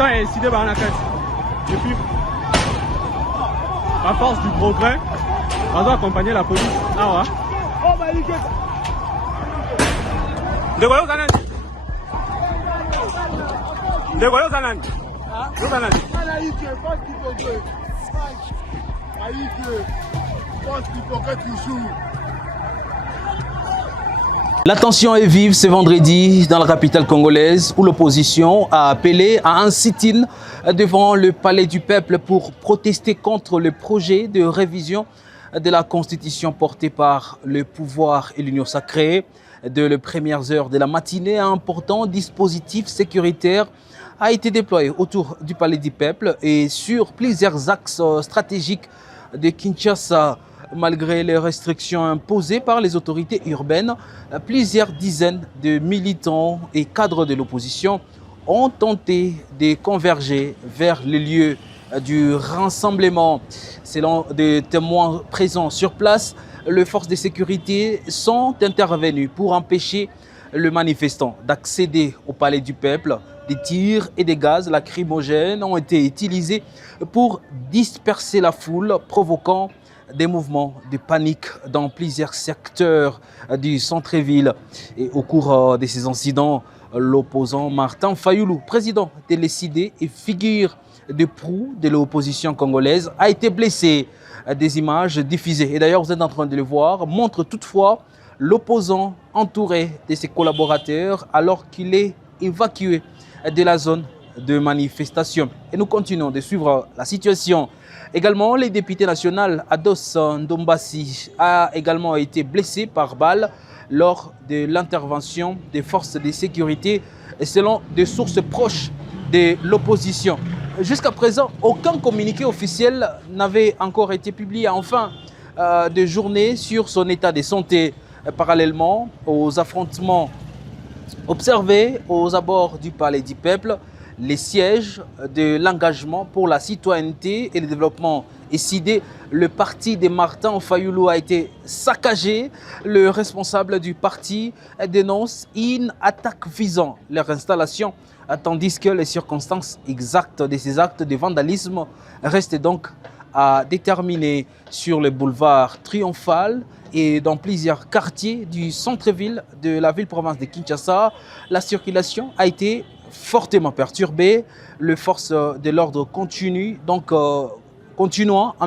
manifestants est incidé par la caisse. Et puis, à force du progrès, on doit accompagner la police. Ah ouais. De quoi vous en êtes? De quoi vous en êtes? Vous en êtes? La tension est vive ce vendredi dans la capitale congolaise où l'opposition a appelé à un sit-in devant le palais du peuple pour protester contre le projet de révision de la constitution porté par le pouvoir et l'union sacrée. Dès les premières heures de la matinée, un important dispositif sécuritaire a été déployé autour du palais du peuple et sur plusieurs axes stratégiques de Kinshasa. Malgré les restrictions imposées par les autorités urbaines, plusieurs dizaines de militants et cadres de l'opposition ont tenté de converger vers les lieux du rassemblement. Selon des témoins présents sur place, les forces de sécurité sont intervenues pour empêcher le manifestant d'accéder au palais du peuple. Des tirs et des gaz lacrymogènes ont été utilisés pour disperser la foule, provoquant des mouvements de panique dans plusieurs secteurs du centre-ville. Et au cours de ces incidents, l'opposant Martin Fayoulou, président de l'ECD et figure de proue de l'opposition congolaise, a été blessé. Des images diffusées, et d'ailleurs vous êtes en train de le voir, montrent toutefois l'opposant entouré de ses collaborateurs alors qu'il est évacué de la zone de manifestation. Et nous continuons de suivre la situation. Également, le député national Ados Ndombasi a également été blessé par balle lors de l'intervention des forces de sécurité, selon des sources proches de l'opposition. Jusqu'à présent, aucun communiqué officiel n'avait encore été publié en fin de journée sur son état de santé. Parallèlement aux affrontements observés aux abords du palais du peuple, les sièges de l'engagement pour la citoyenneté et le développement ECD, le parti de Martin Fayoulou a été saccagé. Le responsable du parti dénonce une attaque visant leur installation, tandis que les circonstances exactes de ces actes de vandalisme restent donc à déterminer. Sur le boulevard Triomphal et dans plusieurs quartiers du centre-ville de la ville-province de Kinshasa, la circulation a été fortement perturbée. Les forces de l'ordre continuent donc continuant à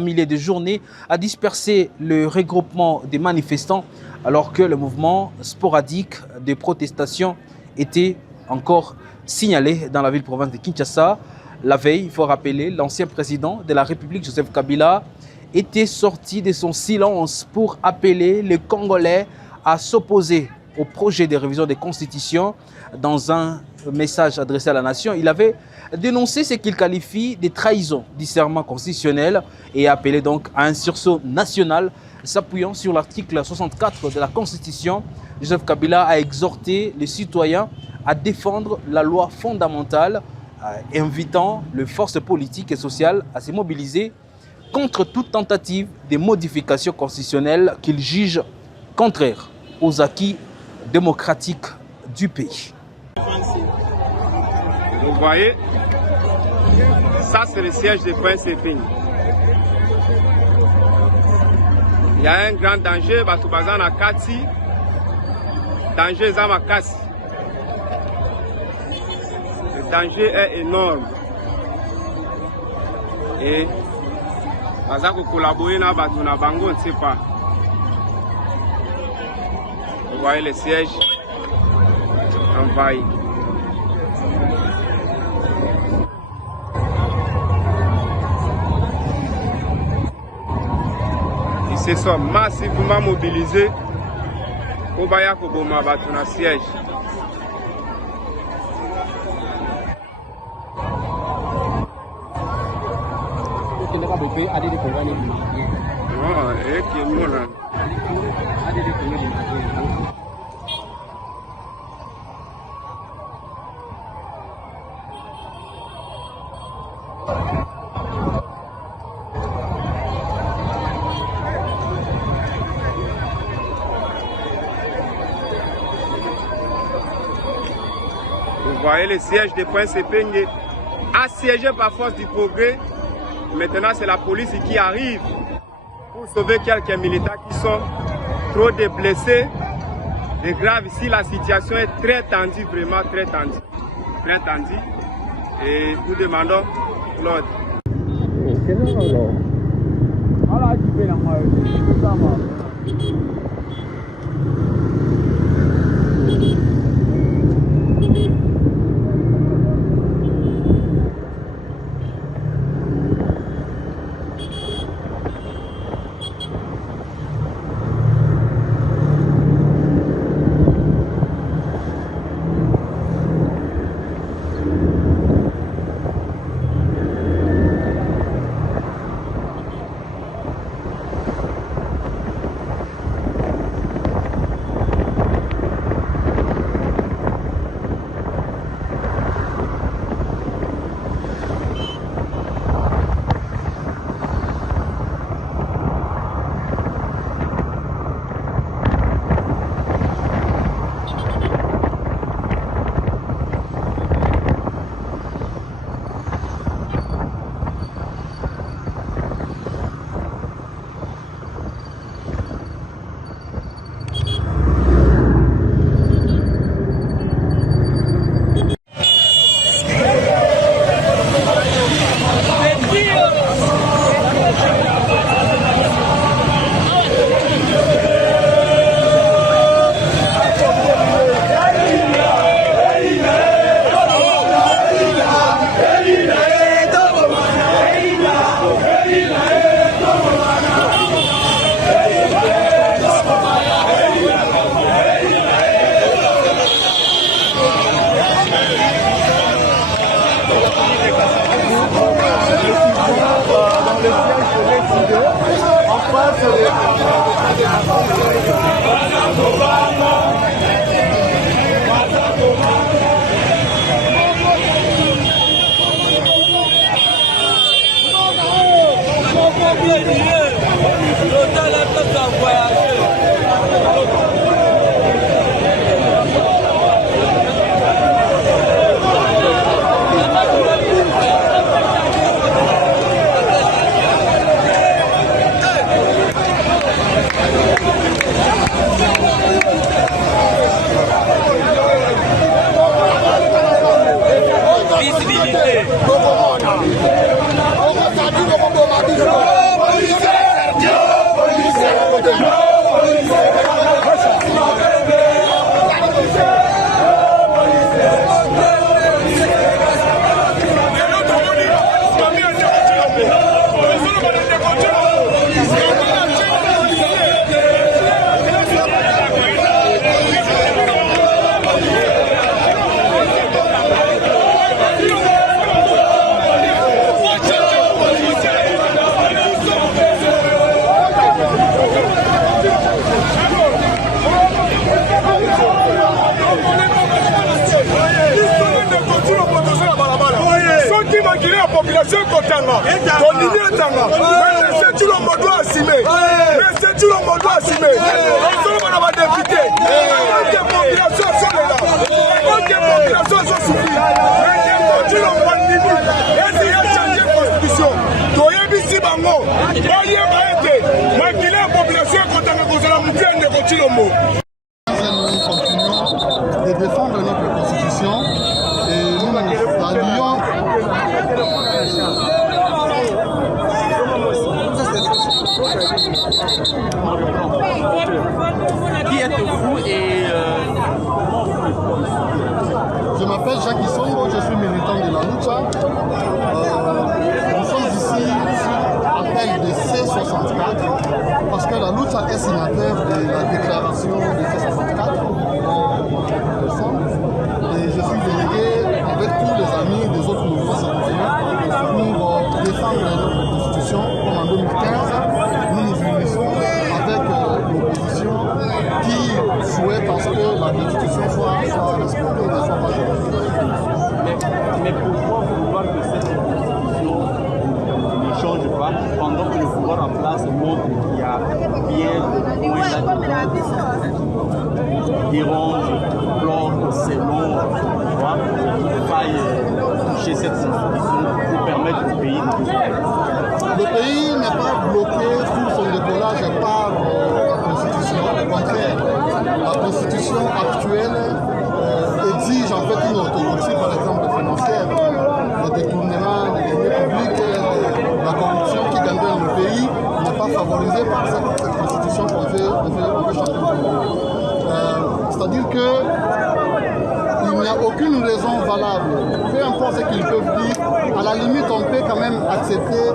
milliers de journées à disperser le regroupement des manifestants alors que le mouvement sporadique de protestation était encore signalé dans la ville-province de Kinshasa. La veille, il faut rappeler, l'ancien président de la République, Joseph Kabila, était sorti de son silence pour appeler les Congolais à s'opposer au projet de révision des constitutions. Dans un message adressé à la nation, il avait dénoncé ce qu'il qualifie de trahison du serment constitutionnel et appelé donc à un sursaut national s'appuyant sur l'article 64 de la Constitution. Joseph Kabila a exhorté les citoyens à défendre la loi fondamentale, invitant les forces politiques et sociales à se mobiliser contre toute tentative de modification constitutionnelle qu'il juge contraire aux acquis démocratiques du pays. Vous voyez, ça c'est le siège de PNCP. Il y a un grand danger, Batubazana Kati, danger Zamakasi. Le danger est énorme. Et Bazako collaborer na Batuna Bango, on ne sait pas. Vous voyez le siège envahi. Ils se sont massivement mobilisés pour Baya Koboma Batuna siège. Vous voyez le siège de Point Sepengé. assiégé par force du progrès. Maintenant, c'est la police qui arrive pour sauver quelques militants qui sont trop de blessés. Et grave, ici, la situation est très tendue, vraiment très tendue. Très tendue. Et nous demandons l'ordre. De défendre notre constitution et nous allions. Qui êtes-vous et Je m'appelle Jacques Isongo, je suis militant de la lucha. Nous sommes ici sur appel de C64 parce que la lucha est signataire de la déclaration de C64. Et je suis délégué avec tous les amis des autres mouvements citoyens pour défendre notre constitution. Comme en 2015, nous nous unissons avec l'opposition qui souhaite à ce que la constitution soit respectée et ne soit pas violée. mais pourquoi vouloir que cette constitution ne change pas pendant que le pouvoir en place montre qu'il y a bien moins dérange, bloque, selon, faille changer cette constitution pour permettre au pays de décoller? Le pays n'est pas bloqué sous son décollage par la Constitution. Au contraire, la Constitution actuelle exige en fait une orthodoxie, par exemple financière, le détournement des deniers publics, la corruption qui gangrène le pays n'est pas favorisée par cette Constitution qu'on veut changer. C'est-à-dire que il n'y a aucune raison valable, peu importe ce qu'ils peuvent dire, à la limite on peut quand même accepter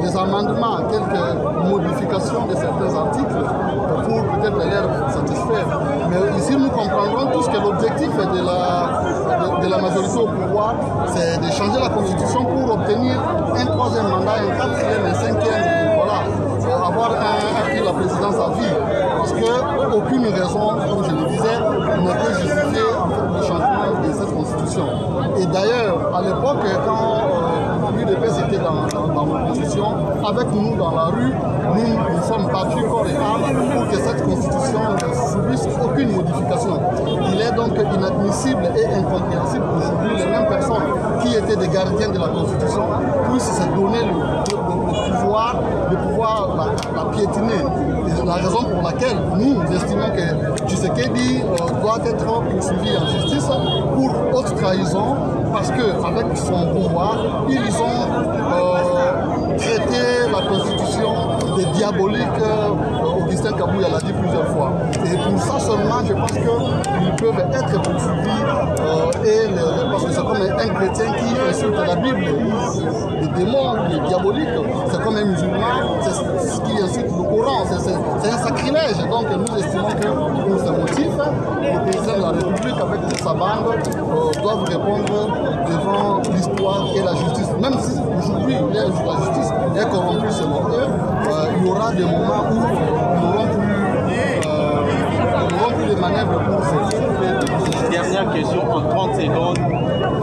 des amendements, quelques modifications de certains articles pour peut-être les satisfaire. Mais ici nous comprendrons tous que l'objectif de la majorité au pouvoir, c'est de changer la Constitution pour obtenir un troisième mandat, un quatrième, un cinquième, voilà, avoir acquis la présidence à vie. Parce qu'aucune raison, comme je le disais, ne peut justifier en fait, le changement de cette Constitution. Et d'ailleurs, à l'époque, quand l'UDPS était dans l'opposition, avec nous dans la rue, nous sommes battus corps et âme pour que cette Constitution ne subisse aucune modification. Il est donc inadmissible et incompréhensible qu'aujourd'hui, les mêmes personnes qui étaient des gardiens de la Constitution puissent se donner le pouvoir la piétiner. Et la raison pour laquelle nous estimons que Tshisekedi doit être poursuivi en justice pour haute trahison, parce qu'avec son pouvoir, ils ont traité la Constitution de diabolique. Augustin Kabouya l'a dit plusieurs fois. Et pour ça seulement, je pense qu'ils peuvent être poursuivis parce que c'est comme un chrétien qui insulte la Bible, les démons, les diaboliques, c'est comme un musulman, c'est ce qui insulte le Coran, c'est un sacrilège. Donc nous estimons que pour ce motif, le président de la République avec toute sa bande doivent répondre devant l'histoire et la justice. Même si aujourd'hui la justice est corrompue selon eux, il y aura des moments où nous n'aurons plus les manœuvres pour se. Dernière question en 30 secondes.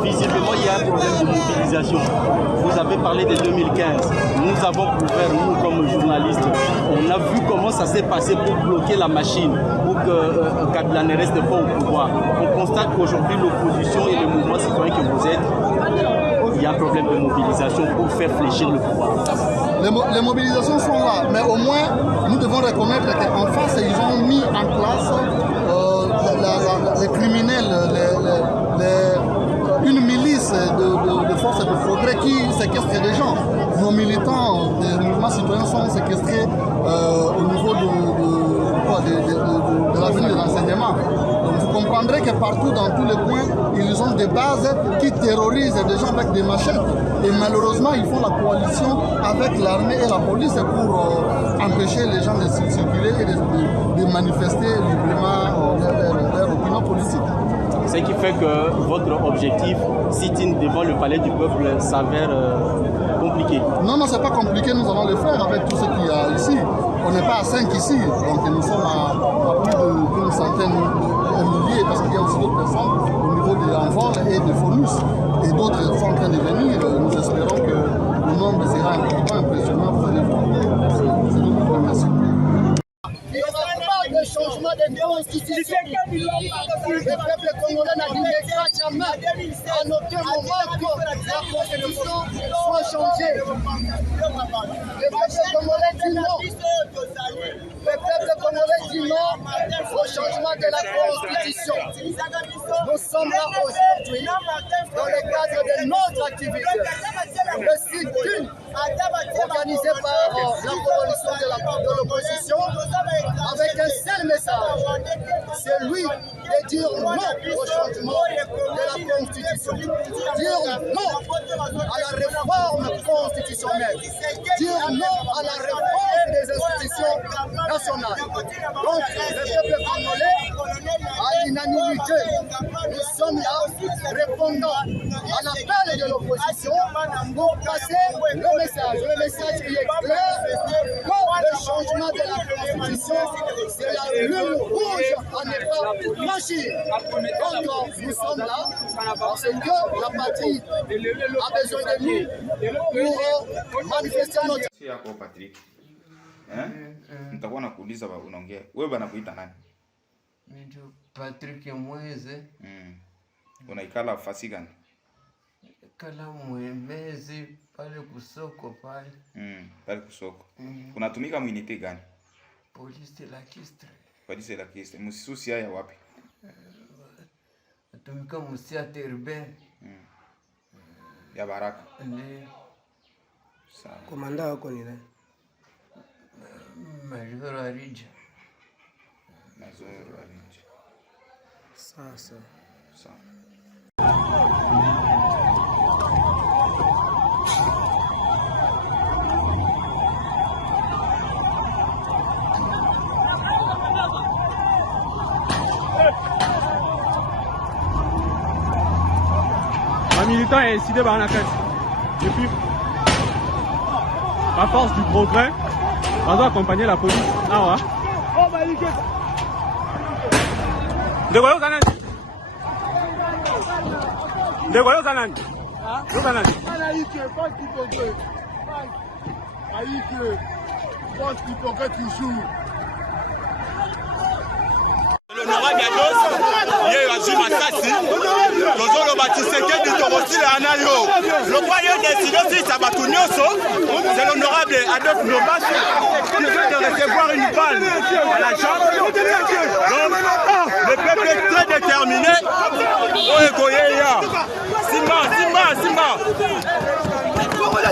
Visiblement, il y a un problème de mobilisation. Vous avez parlé de 2015. Nous avons couvert, nous comme journalistes, on a vu comment ça s'est passé pour bloquer la machine, pour que Kabila ne reste pas au pouvoir. On constate qu'aujourd'hui, l'opposition et le mouvement citoyen que vous êtes, il y a un problème de mobilisation pour faire fléchir le pouvoir. Les mobilisations sont là, mais au moins, nous devons reconnaître qu'en face, ils ont mis en place les criminels, une milice de forces de progrès qui séquestre des gens. Nos militants des mouvements citoyens sont séquestrés au niveau de l'avenue de l'enseignement. Donc vous comprendrez que partout dans tous les coins, ils ont des bases qui terrorisent des gens avec des machettes. Et malheureusement, ils font la coalition avec l'armée et la police pour empêcher les gens de circuler et de manifester librement leur opinion politique. Ce qui fait que votre objectif, sit-in devant le palais du peuple, s'avère compliqué. Non, c'est pas compliqué, nous allons le faire avec tout ce qu'il y a ici. On n'est pas à 5 ici, donc nous sommes à plus d'une centaine de milliers, parce qu'il y a aussi d'autres personnes au niveau des Envols et de Fonus. Et d'autres sont en train de venir. Nous espérons que le nombre sera impressionnant. Vous allez voir. C'est notre première surprise. Il n'y aura pas de changement de constitution. Le peuple congolais n'a dit jamais à aucun moment que la constitution soit changée. Le peuple congolais dit non. Le peuple congolais dit non au changement de la constitution. Nous sommes là aujourd'hui dans le cadre de notre activité. Le sit-in organisé par la coalition de l'opposition avec un seul message, c'est lui de dire non au changement de la Constitution, dire non à la réforme constitutionnelle, dire non à la réforme des institutions nationales. Donc, le peuple congolais, à l'unanimité, nous sommes là répondant à l'appel de l'opposition pour passer le message qui est clair, que le changement de la Constitution, c'est la ligne rouge à ne pas franchir. Donc, nous sommes là parce que la patrie a besoin de nous pour manifester notre... yako Patrick. Nitakuwa nakuuliza unaongea. Wewe banakuita nani? Ndio Patrick Mweze. Unaikala fasi gani? Kala mwemezi pale kusoko pale. Pale kusoko. Unatumika mwinite gani? Polisi la Kistre. Polisi la Kistre. Msisusi haya wapi? Natumika Musia Terbe. Ya Baraka. Ndiyo. Sawa. Komanda wako ni nani? Majoro Arija. Majoro Arija. Sasa. Sawa. Un militant est incidé par un attaque. Depuis la force du progrès, on doit accompagner la police. Ah ouais. Oh bah il Ndegoyo Kanani. Ndegoyo Kanani. Yo Kanani. Aïe, pas d'hypocrite. Aïe, pas d'hypocrite toujours. L'honorable Yados, il a joué Massassi, Tozolo Batiseke du Torosil Anayo. Le royaume des Silosi Sabatunioso, c'est l'honorable Adolphe Nomas qui vient de recevoir une balle à la jambe. Donc, le peuple est très déterminé. Oegoyeya, Sima. Congola.